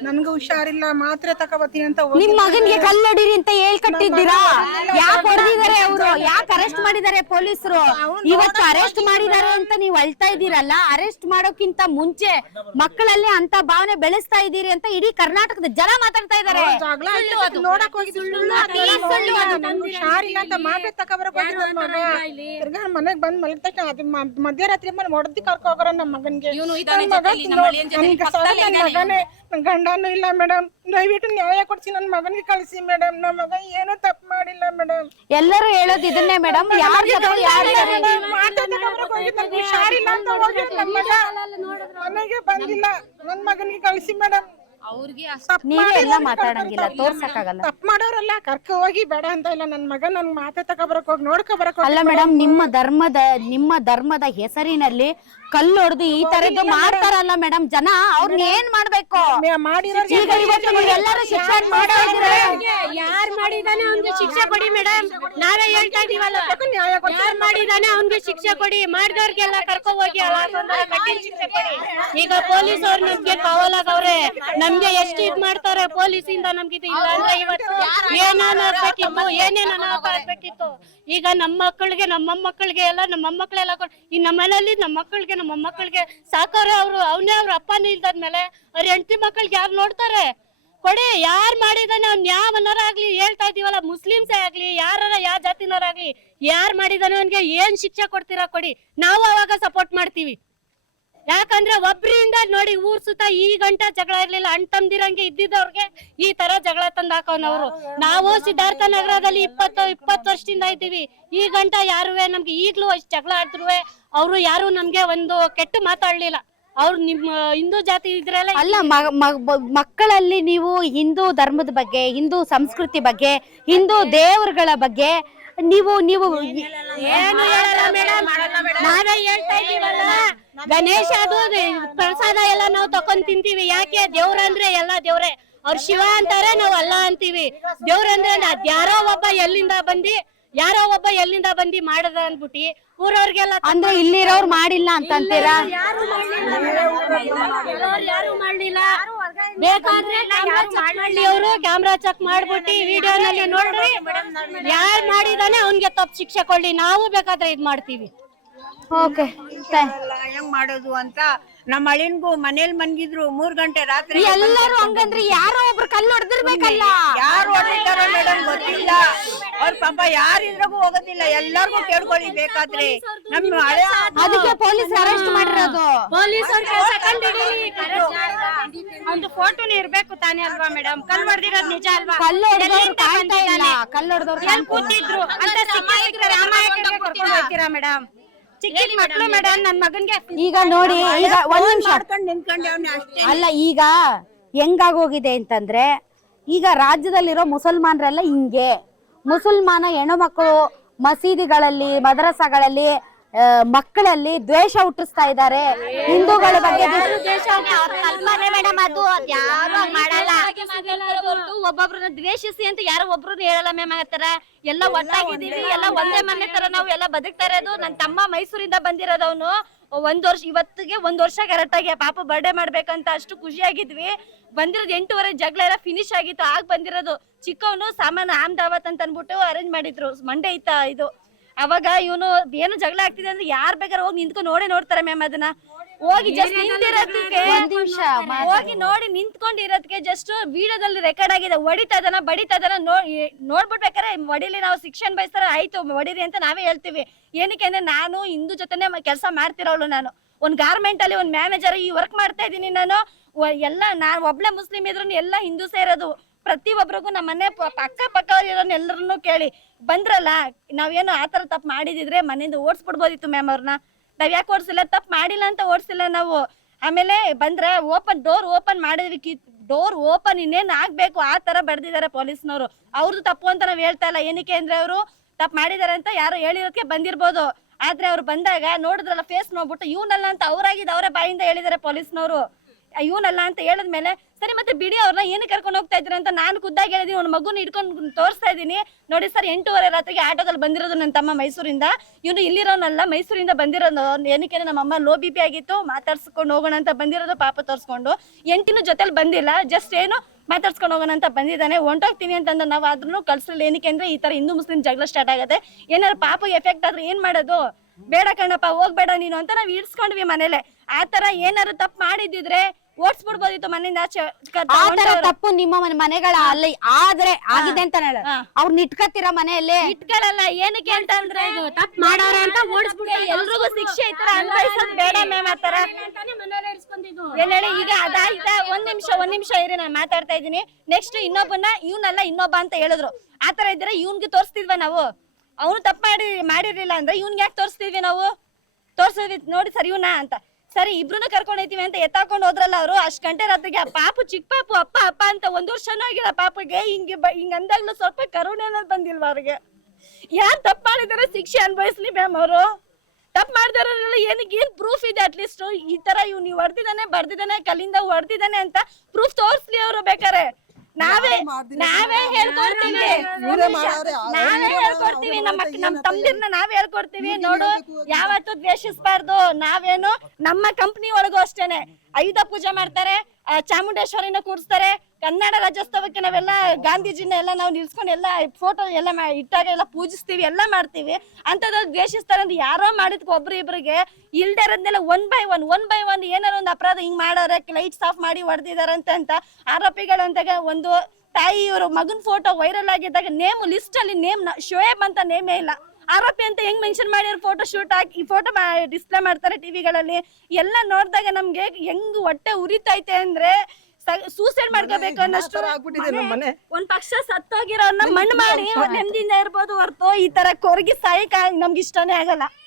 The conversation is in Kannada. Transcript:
ನನ್ಗೂ ಹುಷಾರಿಲ್ಲ ಮಾತ್ರೆ ತಗೋಬತ್ತೀನಿ ಅಂತ ಹೋಗಿ ನಿಮ್ ಮಗನ್ಗೆ ಕಲ್ಲಡಿರಿ ಅಂತ ಹೇಳ್ಕಟ್ಟಿದ್ದೀರಾ? ಯಾಕೆ ಹೊಡೆದಿದ್ದಾರೆ ಅವರು? ಯಾಕೆ ಅರೆಸ್ಟ್ ಮಾಡಿದ್ದಾರೆ ಪೊಲೀಸರು? ಇವತ್ತು ಅರೆಸ್ಟ್ ಮಾಡಿದ್ದಾರೆ ಅಂತ ನೀವು ಅಳ್ತಾ ಇದ್ದೀರಲ್ಲ? ಅರೆಸ್ಟ್ ಮಾಡೋಕ್ಕಿಂತ ಮುಂಚೆ ಮಕ್ಕಳಲ್ಲಿ ಅಂತ ಭಾವನೆ ಬೆಳೆಸ್ತಾ ಇದ್ದೀರಿ ಅಂತ ಇಡೀ ಕರ್ನಾಟಕದ ಜನ ಮಾತಾಡ್ತಾ ಇದ್ದಾರೆ. ಜಗಳ ಆಯ್ತು, ನೋಡಕ್ ಹೋಗಿದ್ದು ಸುಳ್ಳು ಅದು. ನೋಡಿಲ್ಲ, ನನ್ಗೂ ಹುಷಾರಿಲ್ಲ ಅಂತ ಮಾತ್ರೆ ತಗೋಬರಕ್ ಹೋಗಿ ನನ್ ಮಗ. ತಿರ್ಗಾ ಮನೆಗ್ ಬಂದ್ ಮಲಗಿದ ತಕ್ಷಣ ಅದು ಮ- ಮಧ್ಯರಾತ್ರಿ ಮೇಲೆ ಹೊಡೆದಿ ಕರ್ಕೊ ಹೋಗೋರ ನಮ್ಮ ಮಗನ್ಗೆ. ನನ್ ಮಗ ನನ್ಗೆ ನನ್ ಗಂಡನೂ ಇಲ್ಲ ಮೇಡಮ್ ದಯವಿಟ್ಟು ನ್ಯಾಯ ಕೊಡ್ಸಿ ನನ್ನ ಮಗನಿಗೆ ಕಳಿಸಿ ಮೇಡಮ್ ನಮ್ಮ ಮಗ ಏನೂ ತಪ್ಪು ಮಾಡಿಲ್ಲ ಮೇಡಮ್ ಎಲ್ಲರೂ ಹೇಳೋದು ಇದನ್ನೇ ಮೇಡಮ್ ಯಾರು ಯಾರು ತಗೋಬರಕ್ ಹೋಗಿದ್ದು ನನ್ಗೆ ಹುಷಾರಿಲ್ಲ ಅಂತ ಹೋಗಿ ನನ್ ಮಗ. ಮನೆಗೆ ಬಂದಿಲ್ಲ. ನನ್ನ ಮಗನಿಗೆ ಕಳಿಸಿ ಮೇಡಮ್ ಅವ್ರಿಗೆ ನೀವೇ ಎಲ್ಲ ಮಾತಾಡಂಗಿಲ್ಲ ತೋರ್ಸಕ್ಕಾಗಲ್ಲ. ತಪ್ಪು ಮಾಡೋರಲ್ಲ ಕರ್ಕ ಹೋಗಿ ಬೇಡ ಅಂತ ಇಲ್ಲ. ನನ್ನ ಮಗ ನನ್ ಮಾತೆ ತಗೋಬರಕ್ ಹೋಗಿ ನೋಡ್ಕೊ ಬರಕ್ ಹೋಗಿ ಅಲ್ಲ ಮೇಡಮ್ ನಿಮ್ಮ ಧರ್ಮದ ನಿಮ್ಮ ಧರ್ಮದ ಹೆಸರಿನಲ್ಲಿ ಕಲ್ಲು ಹೊಡೆದು ಈ ತರದ್ದು ಮಾಡ್ತಾರಲ್ಲ ಮೇಡಮ್ ಜನ ಅವ್ರನ್ನ ಏನ್ ಮಾಡ್ಬೇಕು? ಮಾಡಿರೋರ್ಗೆ ಈಗ ಇವತ್ತು ನೀವೆಲ್ಲರೂ ಶಿಕ್ಷಣ ಮಾಡೋ ಯಾರ್ ಮಾಡಿದಾನೆ ಅವ್ನ್ಗೆ ಶಿಕ್ಷೆ ಕೊಡಿ ಮೇಡಮ್? ನಾವೇ ಹೇಳ್ತಾ ಇದೀವಲ್ಲ. ನ್ಯಾಯ ಕೊಡ್ಸಿ. ಯಾರ್ ಮಾಡಿದಾನೆ ಅವ್ನ್ಗೆ ಶಿಕ್ಷೆ ಕೊಡಿ? ಮಾಡಿದವ್ರಿಗೆಲ್ಲ ಕರ್ಕೊ ಹೋಗಿ ಅಲ್ಲ ಕಠಿಣ ಶಿಕ್ಷೆ ಕೊಡಿ. ಈಗ ಪೊಲೀಸ್ ಅವ್ರು ನಮ್ಗೆ ಕಾವಲಾಗವ್ರೆ ನಮ್ಗೆ ಎಷ್ಟು ಇದ್ ಮಾಡ್ತಾರೆ ಪೊಲೀಸ್ ಇಂದ ನಮ್ಗೆ ಇದು ಇಲ್ಲ ಅಂದ್ರೆ ಇವತ್ತು ಏನೇನು ಆಗ್ಬೇಕಿತ್ತು ಏನೇನು ಅನಾಹುತ ಆಗ್ಬೇಕಿತ್ತು ಈಗ ನಮ್ಮ ಮಕ್ಕಳಿಗೆ ನಮ್ಮ ಮಕ್ಕಳಿಗೆ ಎಲ್ಲ ನಮ್ಮ ಮೊಮ್ಮಕ್ಕಳೆಲ್ಲ ಕೊಡ್- ಈ ನಮ್ಮ ಮನೆಯಲ್ಲಿ ನಮ್ಮ ಮಕ್ಕಳಿಗೆ ನಮ್ಮ ಮಕ್ಕಳಿಗೆ ಸಾಕಾರ ಅವ್ರು ಅವನೇ ಅವ್ರ ಅಪ್ಪನೇ ಇಲ್ದಾದ್ಮೇಲೆ ಅವ್ರ ಹೆಂಡತಿ ಮಕ್ಕಳಿಗೆ ಯಾರು ನೋಡ್ತಾರೆ? ಕೊಡಿ ಯಾರ್ ಮಾಡಿದಾನೆ ಅವ್ನ್ ಯಾವ ಆಗ್ಲಿ ಹೇಳ್ತಾ ಇದೀವಲ್ಲ ಮುಸ್ಲಿಮ್ಸೇ ಆಗ್ಲಿ ಯಾರ ಯಾವ ಜಾತಿನವರಾಗ್ಲಿ ಯಾರ್ ಮಾಡಿದಾನೆ ಅವ್ನಿಗೆ ಏನ್ ಶಿಕ್ಷೆ ಕೊಡ್ತೀರಾ ಕೊಡಿ ನಾವು ಅವಾಗ ಸಪೋರ್ಟ್ ಮಾಡ್ತೀವಿ. ಯಾಕಂದ್ರೆ ಒಬ್ರಿಂದ ನೋಡಿ ಊರ್ ಸುತ್ತ ಈ ಗಂಟ ಜಗಳ ಇರ್ಲಿಲ್ಲ ಅಣ್ಣ ತಮ್ದಿರಂಗೆ ಇದ್ದಿದ್ದವ್ರಿಗೆ ಈ ತರ ಜಗಳ ತಂದ್ ಹಾಕೋನವ್ರು. ನಾವು ಸಿದ್ಧಾರ್ಥ ನಗರದಲ್ಲಿ ಇಪ್ಪತ್ತು ಇಪ್ಪತ್ತು ವರ್ಷದಿಂದ ಇದ್ದೀವಿ. ಈ ಗಂಟ ಯಾರುವೆ? ನಮ್ಗೆ ಈಗ್ಲೂ ಅಷ್ಟ್ ಜಗಳ ಆಡ್ತಿರುವೆ. ಅವರು ಯಾರು ನಮ್ಗೆ ಒಂದು ಕೆಟ್ಟ ಮಾತಾಡ್ಲಿಲ್ಲ. ಅವ್ರು ನಿಮ್ಮ ಹಿಂದೂ ಜಾತಿ ಇದ್ರಲ್ಲ ಅಲ್ಲ ಮಕ್ಕಳಲ್ಲಿ ನೀವು ಹಿಂದೂ ಧರ್ಮದ ಬಗ್ಗೆ ಹಿಂದೂ ಸಂಸ್ಕೃತಿ ಬಗ್ಗೆ ಹಿಂದೂ ದೇವರುಗಳ ಬಗ್ಗೆ ನೀವು ನೀವು ಏನು ಹೇಳಲ್ಲ ಮೇಡಮ್? ನಾವೇ ಹೇಳ್ತಾ ಇದೀವಲ್ಲ ಗಣೇಶ ಅದು ಪ್ರಸಾದ ಎಲ್ಲ ನಾವು ತಕೊಂಡ್ ತಿಂತೀವಿ. ಯಾಕೆ? ದೇವ್ರ ಅಂದ್ರೆ ಎಲ್ಲ ದೇವ್ರೆ. ಅವ್ರ ಶಿವ ಅಂತಾರೆ ನಾವ್ ಅಲ್ಲ ಅಂತೀವಿ. ದೇವ್ರಂದ್ರೆ ಅದ್ ಯಾರೋ ಒಬ್ಬ ಎಲ್ಲಿಂದ ಬಂದಿ ಯಾರೋ ಒಬ್ಬ ಎಲ್ಲಿಂದ ಬಂದಿ ಮಾಡದ ಅಂದ್ಬಿಟ್ಟಿ ಊರವ್ರಿಗೆಲ್ಲ ಅಂದ್ರೆ ಇಲ್ಲಿರೋರು ಮಾಡಿಲ್ಲ ಅಂತಂತೀರಾ? ಯಾರು ಯಾರು ಮಾಡ್ಲಿಲ್ಲ. ಬೇಕಾದ್ರೆ ಕ್ಯಾಮ್ರಾ ಚೆಕ್ ಮಾಡ್ಲಿ ಅವರು ಕ್ಯಾಮ್ರಾ ಚೆಕ್ ಮಾಡ್ಬಿಟ್ಟು ವಿಡಿಯೋನಲ್ಲಿ ನೋಡ್ರಿ. ಯಾರು ಮಾಡಿದಾನೆ ಅವ್ನ್ಗೆ ತಪ್ಪು ಶಿಕ್ಷೆ ಕೊಡ್ಲಿ. ನಾವು ಬೇಕಾದ್ರೆ ಇದ್ ಮಾಡ್ತೀವಿ. ಓಕೆ ಹೆಂಗ್ ಮಾಡೋದು ಅಂತ ನಮ್ಮ ಅಳಿನ್ಗೂ ಮನೇಲಿ ಮನ್ಗಿದ್ರು ಮೂರ್ ಗಂಟೆ ರಾತ್ರಿ ಎಲ್ಲರೂ ಹಂಗಂದ್ರೆ ಯಾರೋ ಒಬ್ರು ಕಲ್ಲು ಹೊಡೆದಿರ್ಬೇಕಲ್ಲ? ಯಾರು ಹೊಡೆದಿದ್ದಾರೋ ಮೇಡಮ್ ಗೊತ್ತಿಲ್ಲ. ಅವ್ರ ಪಾಪ ಯಾರಿದ್ರಾಗೂ ಹೋಗೋದಿಲ್ಲ. ಎಲ್ಲಾರ್ಗೂ ಕೇಳ್ಕೊಳ್ಳಿ ಬೇಕಾದ್ರೆ. ನಮ್ಮ ಹಳೆ ಅದಕ್ಕೆ ಪೊಲೀಸ್ ಅರೆಸ್ಟ್ ಮಾಡಿರೋದು. ಪೊಲೀಸ್ ಒಂದು ಫೋಟೋನೇ ಇರ್ಬೇಕು ತಾನೇ ಅಲ್ವಾ ಮೇಡಮ್ ಕಲ್ ಹೊಡೆದಿರೋದು ನಿಜ ಅಲ್ವಾ? ಕಲ್ಲು ಹೊಡೆದವ್ರು ಕಾಣ್ತಾ ಇಲ್ಲ. ಕಲ್ಲು ಹೊಡೆದವ್ರು ಕೂತಿದ್ರು? ಅಂತ ಅಮಾಯಕರಿಗೆ ಕರ್ಕೊಂಡು ಹೋಗ್ತೀರಾ ಮೇಡಮ್ ಚಿಕ್ಕ ಮಕ್ಳು ಮೇಡಮ್ ನನ್ ಮಗನ್ಗೆ ಈಗ ನೋಡಿ ಈಗ ಒಂದ್ ನಿಮಿಷ. ಮಾಡ್ಕೊಂಡ್ ನಿಂತ್ಕೊಂಡೆ ಅಷ್ಟೇ. ಅಲ್ಲ ಈಗ ಹೆಂಗಾಗೋಗಿದೆ ಅಂತಂದ್ರೆ ಈಗ ರಾಜ್ಯದಲ್ಲಿರೋ ಮುಸಲ್ಮಾನರೆಲ್ಲ ಹಿಂಗೆ. ಮುಸಲ್ಮಾನ ಹೆಣ್ಣುಮಕ್ಕಳು ಮಸೀದಿಗಳಲ್ಲಿ ಮದರಸಾಗಳಲ್ಲಿ ಆ, ಮಕ್ಕಳಲ್ಲಿ ದ್ವೇಷ ಹುಟ್ಟಿಸ್ತಾ ಇದ್ದಾರೆ. ಹಿಂದೂಗಳ ಬಗ್ಗೆ ದ್ವೇಷ- ಮೇಡಮ್ ಅದು ಮಾಡಲ್ಲ ಒಬ್ಬೊಬ್ರನ್ನ ದ್ವೇಷಿಸಿ ಅಂತ ಯಾರು ಒಬ್ರು ಹೇಳಲ್ಲ ಮ್ಯಾಮ್ ಆತರ. ಎಲ್ಲ ಒಟ್ಟಾಗಿದ್ದೀವಿ ಎಲ್ಲ ಒಂದೇ ಮನೆ ತರ ನಾವು ಎಲ್ಲ ಬದುಕ್ತಾ ಇರೋದು ನನ್ ತಮ್ಮ ಮೈಸೂರಿಂದ ಬಂದಿರೋದವನು ಒಂದ್ ವರ್ಷ ಇವತ್ತಿಗೆ ಒಂದ್ ವರ್ಷ ಕರೆಕ್ಟ್ ಆಗಿ ಪಾಪ ಬರ್ಡೇ ಮಾಡ್ಬೇಕಂತ ಅಷ್ಟು ಖುಷಿಯಾಗಿದ್ವಿ. ಬಂದಿರೋದು ಎಂಟೂವರೆ ಜಗಳ ಎಲ್ಲ ಫಿನಿಶ್ ಆಗಿತ್ತು. ಆಗ ಬಂದಿರೋದು ಚಿಕ್ಕವನು ಸಾಮಾನು ಆಮ್ದಾವತ್ ಅಂತ ಅನ್ಬಿಟ್ಟು ಅರೇಂಜ್ ಮಾಡಿದ್ರು. ಮಂಡೇ ಇತ್ತ ಇದು. ಅವಾಗ ಇವನು ಏನು ಜಗಳ ಆಗ್ತಿದೆ ಅಂದ್ರೆ ಯಾರ್ ಬೇಕಾದ್ರೆ ಹೋಗಿ ನಿಂತ್ಕೊಂಡು ನೋಡೇ ನೋಡ್ತಾರೆ ಮ್ಯಾಮ್ ಅದನ್ನ. ಹೋಗಿ ಜಸ್ಟ್ ನಿಂತಿರೋದಕ್ಕೆ ಹೋಗಿ ನೋಡಿ ನಿಂತ್ಕೊಂಡು ಇರೋದಕ್ಕೆ ಜಸ್ಟ್ ವಿಡಿಯೋದಲ್ಲಿ ರೆಕಾರ್ಡ್ ಆಗಿದೆ. ಹೊಡಿತಾ ಇದನ್ನ ಬಡಿತಾ ಇದನ್ನ ನೋಡ್ಬಿಡ್ಬೇಕಾರೆ ಹೊಡಿಲಿ ನಾವು ಶಿಕ್ಷಣ ಬಯಸ್ತಾರ ಆಯ್ತು ಹೊಡಿರಿ ಅಂತ ನಾವೇ ಹೇಳ್ತೀವಿ. ಏನಕ್ಕೆ ಅಂದ್ರೆ ನಾನು ಹಿಂದೂ ಜೊತೆನೆ ಕೆಲಸ ಮಾಡ್ತಿರೋಳು ನಾನು. ಒಂದ್ ಗಾರ್ಮೆಂಟ್ ಅಲ್ಲಿ ಒಂದ್ ಮ್ಯಾನೇಜರ್ ಈ ವರ್ಕ್ ಮಾಡ್ತಾ ಇದೀನಿ ನಾನು. ಎಲ್ಲ ನಾನು ಒಬ್ಳೆ ಮುಸ್ಲಿಂ ಇದ್ರು ಎಲ್ಲ ಹಿಂದೂ ಸೇರೋದು. ಪ್ರತಿ ಒಬ್ರಿಗೂ ನಮ್ಮ ಮನೆ ಅಕ್ಕ ಪಕ್ಕ ಎಲ್ಲರನ್ನು ಕೇಳಿ. ಬಂದ್ರಲ್ಲ ನಾವೇನು ಆತರ ತಪ್ಪು ಮಾಡಿದಿದ್ರೆ ಮನೆಯಿಂದ ಓಡಿಸ್ಬಿಡ್ಬೋದಿತ್ತು ಮ್ಯಾಮ್ ಅವ್ರನ್ನ ನಾವ್ ಯಾಕೆ ಓಡಿಸಿಲ್ಲ? ತಪ್ಪು ಮಾಡಿಲ್ಲ ಅಂತ ಓಡಿಸಿಲ್ಲ ನಾವು. ಆಮೇಲೆ ಬಂದ್ರೆ ಓಪನ್, ಡೋರ್ ಓಪನ್ ಮಾಡಿದ್ವಿ ಡೋರ್ ಓಪನ್ ಇನ್ನೇನು ಆಗ್ಬೇಕು? ಆ ತರ ಬರ್ದಿದ್ದಾರೆ ಪೊಲೀಸ್ನವರು. ಅವ್ರದ್ದು ತಪ್ಪು ಅಂತ ನಾವ್ ಹೇಳ್ತಾ ಇಲ್ಲ. ಏನಕ್ಕೆ ಅಂದ್ರೆ ಅವರು ತಪ್ಪು ಮಾಡಿದಾರೆ ಅಂತ ಯಾರು ಹೇಳಿರೋದಕ್ಕೆ ಬಂದಿರ್ಬೋದು. ಆದ್ರೆ ಅವ್ರು ಬಂದಾಗ ನೋಡಿದ್ರಲ್ಲ, ಫೇಸ್ ನೋಡ್ಬಿಟ್ಟು ಇವ್ನಲ್ಲ ಅಂತ ಅವರಾಗಿದ್ದು ಅವರೇ ಬಾಯಿಂದ ಹೇಳಿದಾರೆ ಪೊಲೀಸ್ನವರು. ಇವನಲ್ಲ ಅಂತ ಹೇಳಿದ್ಮೇಲೆ, ಸರಿ ಮತ್ತೆ ಬಿಡಿ ಅವ್ರನ್ನ ಏನು ಕರ್ಕೊಂಡು ಹೋಗ್ತಾ ಇದ್ದೀರ ಅಂತ ನಾನು ಖುದ್ದಾಗಿ ಹೇಳಿದೀನಿ, ಅವ್ನ ಮಗುನ ಹಿಡ್ಕೊಂಡು ತೋರಿಸ್ತಾ ಇದ್ದೀನಿ. ನೋಡಿ ಸರ್, ಎಂಟೂವರೆ ರಾತ್ರಿಗೆ ಆಟೋದಲ್ಲಿ ಬಂದಿರೋದು ನನ್ನ ತಮ್ಮ ಮೈಸೂರಿಂದ. ಇವನು ಇಲ್ಲಿರೋನಲ್ಲ, ಮೈಸೂರಿಂದ ಬಂದಿರೋದು ಏನಕ್ಕೆ ನಮ್ಮ ಅಮ್ಮ ಲೋ ಬಿ ಪಿ ಆಗಿತ್ತು, ಮಾತಾಡ್ಸ್ಕೊಂಡು ಹೋಗೋಣ ಅಂತ ಬಂದಿರೋದು, ಪಾಪ ತೋರಿಸ್ಕೊಂಡು. ಎಂಟಿನ ಜೊತೆಲಿ ಬಂದಿಲ್ಲ, ಜಸ್ಟ್ ಏನು, ಮಾತಾಡ್ಸ್ಕೊಂಡು ಹೋಗೋಣ ಅಂತ ಬಂದಿದ್ದಾನೆ. ಹೊಂಟೋಗ್ತೀನಿ ಅಂತಂದ್ರೆ ನಾವು ಆದ್ರೂ ಕಳ್ಸಲಿಲ್ಲ. ಏನಕ್ಕೆ ಅಂದ್ರೆ ಈ ತರ ಹಿಂದೂ ಮುಸ್ಲಿಂ ಜಗಳ ಸ್ಟಾರ್ಟ್ ಆಗುತ್ತೆ ಏನಾದ್ರು ಪಾಪ ಎಫೆಕ್ಟ್ ಆದ್ರೆ ಏನ್ ಮಾಡೋದು? ಬೇಡ ಕಣಪ್ಪ, ಹೋಗ್ಬೇಡ ನೀನು ಅಂತ ನಾವು ಇಡ್ಸ್ಕೊಂಡ್ವಿ ಮನೇಲೆ. ಆ ಏನಾರು ಏನಾದ್ರು ತಪ್ಪು ಮಾಡಿದಿದ್ರೆ ಓಡಿಸ್ಬಿಡ್ಬೋದಿತ್ತು ಮನೆಯಿಂದ ಆಚೆ ಕ- ತಗೊಂಡವ್ರು. ತಪ್ಪು ನಿಮ್ಮ ಮನೆ- ಮನೆಗಳ ಅಲ್ಲಿ ಆದ್ರೆ ಆಗಿದೆ ಅಂತ ಹೇಳ. ಅವ್ರು ನಿಟ್ಕತ್ತೀರ ಮನೆಯಲ್ಲಿ? ಇಟ್ಕೊಳ್ಳಲ್ಲ ಏನಕ್ಕೆ ಅಂತ ಅಂದ್ರೆ ತಪ್ಪು ಮಾಡೋರ ಅಂತ ಓಡಿಸ್ಬಿಟ್ಟು ಎಲ್ರಿಗೂ ಶಿಕ್ಷೆ ಈ ತರ ಅನ್ವಯಿಸೋದು ಬೇಡ ಮ್ಯಾಮ್ ಆ ತರ ಏನ್ ಹೇಳಿ ಈಗ ಅದಾಯ್ತಾ? ಒಂದ್ ನಿಮಿಷ ಒಂದ್ ನಿಮಿಷ ಇರಿ ನಾನು ಮಾತಾಡ್ತಾ ಇದ್ದೀನಿ. ನೆಕ್ಸ್ಟ್ ಇನ್ನೊಬ್ಬನ ಇವ್ನಲ್ಲ ಇನ್ನೊಬ್ಬ ಅಂತ ಹೇಳಿದ್ರು. ಆತರ ಇದ್ರೆ ಇವ್ನ್ಗೆ ತೋರಿಸ್ತಿದ್ವ ನಾವು. ಅವನು ತಪ್ಪು ಮಾಡಿ ಮಾಡಿರ್ಲಿಲ್ಲ ಅಂದ್ರೆ ಇವ್ನ್ಗೆ ಯಾಕೆ ತೋರಿಸ್ತಿದ್ವಿ ನಾವು? ತೋರ್ಸಿದ್ವಿ ನೋಡಿ ಸರಿ ಇವ್ನಾ ಅಂತ. ಸರಿ, ಇಬ್ರುನು ಕರ್ಕೊಂಡ್ ಹೋಯ್ತೀವಿ ಅಂತ ಎತ್ತಾಕೊಂಡು ಹೋದ್ರಲ್ಲ ಅವರು, ಅಷ್ಟ್ ಗಂಟೆ ರಾತ್ರಿಗೆ ಆ ಪಾಪು ಚಿಕ್ಕ ಪಾಪು, ಅಪ್ಪ ಅಪ್ಪ ಅಂತ ಒಂದ್ ವರ್ಷನೂ ಆಗಿಲ್ಲ ಪಾಪಗೆ. ಹಿಂಗೆ ಹಿಂಗೆ ಅಂದಾಗ್ಲೂ ಸ್ವಲ್ಪ ಕರುಣೆ ಅನ್ನೋದು ಬಂದಿಲ್ವಾ ಅವ್ರಿಗೆ. ಯಾರು ತಪ್ಪು ಮಾಡಿದಾರೆ ಶಿಕ್ಷೆ ಅನ್ಭವಿಸ್ಲಿ ಮ್ಯಾಮ್ ಅವರು. ತಪ್ಪು ಮಾಡಿದಾರಲ್ಲ ಏನಿಗೆ ಏನ್ ಪ್ರೂಫ್ ಇದೆ ಅಟ್ಲೀಸ್ಟ್ ಈ ತರ ಇವ್ ನೀವು ಹೊಡೆದಿದ್ದಾನೆ, ಬರ್ದಿದ್ದಾನೆ, ಕಲ್ಲಿಂದ ಹೊಡೆದಿದ್ದಾನೆ ಅಂತ ಪ್ರೂಫ್ ತೋರಿಸ್ಲಿ ಅವರು ಬೇಕಾರೆ ನಾವೇ ನಾವೇ ಹೇಳ್ಕೊಡ್ತೀವಿ. ನಾವೇ ಹೇಳ್ಕೊಡ್ತೀವಿ. ನಮ್ಮ ನಮ್ ತಮ್ದಿರ್ನ ನಾವೇ ಹೇಳ್ಕೊಡ್ತೀವಿ. ನೋಡು ಯಾವತ್ತೂ ದ್ವೇಷಿಸ್ಬಾರ್ದು. ನಾವೇನು ನಮ್ಮ ಕಂಪ್ನಿ ಒಳಗೂ ಅಷ್ಟೇನೆ. ಐದ ಪೂಜೆ ಮಾಡ್ತಾರೆ. ಚಾಮುಂಡೇಶ್ವರಿನ ಕೂರಿಸ್ತಾರೆ. ಕನ್ನಡ ರಾಜ್ಯೋತ್ಸವಕ್ಕೆ ನಾವೆಲ್ಲ ಗಾಂಧೀಜಿನ ಎಲ್ಲ ನಾವು ನಿಲ್ಸ್ಕೊಂಡು ಎಲ್ಲ ಫೋಟೋ ಎಲ್ಲ ಇಟ್ಟಾಗ ಎಲ್ಲ ಪೂಜಿಸ್ತೀವಿ, ಎಲ್ಲ ಮಾಡ್ತೀವಿ. ಅಂತದ್ರಲ್ಲಿ ದ್ವೇಷಿಸ್ತಾರೆ ಅಂದ್ರೆ ಯಾರೋ ಮಾಡಿದ್ಕೆ ಒಬ್ರು ಇಬ್ರಿಗೆ ಇಲ್ದೇ ಇರೋದ್ನೆಲ್ಲ one by one one by one ಏನಾರ ಒಂದು ಅಪರಾಧ ಹಿಂಗ್ ಮಾಡೋರೆ ಲೈಟ್ಸ್ ಆಫ್ ಮಾಡಿ ಹೊಡೆದಿದ್ದಾರೆ ಅಂತ ಆರೋಪಿಗಳು ಅಂತಾಗ ಒಂದು ತಾಯಿ ಇವರು ಮಗನ ಫೋಟೋ ವೈರಲ್ ಆಗಿದ್ದಾಗ ನೇಮ್ ಲಿಸ್ಟ್ ಅಲ್ಲಿ ನೇಮ್ ಶೋಯಬ್ ಅಂತ ನೇಮೇ ಇಲ್ಲ. ಆರೋಪಿ ಅಂತ ಹೆಂಗ್ ಮೆನ್ಷನ್ ಮಾಡಿರೋ ಫೋಟೋ ಶೂಟ್ ಹಾಕಿ ಈ ಫೋಟೋ ಡಿಸ್ಪ್ಲೇ ಮಾಡ್ತಾರೆ ಟಿವಿಗಳಲ್ಲಿ ಎಲ್ಲ ನೋಡಿದಾಗ ನಮ್ಗೆ ಹೆಂಗ್ ಹೊಟ್ಟೆ ಉರಿತೈತೆ ಅಂದ್ರೆ ಸೂಸೈಡ್ ಮಾಡ್ಕೋಬೇಕು ಅನ್ನಷ್ಟು ಒಂದ್ ಪಕ್ಷ ಸತ್ತೋಗಿರೋ ಮಣ್ಣು ಮಾಡಿ ನೆಮ್ಮದಿಯಿಂದ ಇರ್ಬೋದು ಹೊರತು ಈ ತರ ಕೊರಗಿ ಸಾಯಕ ನಮ್ಗೆ ಇಷ್ಟನೇ ಆಗಲ್ಲ.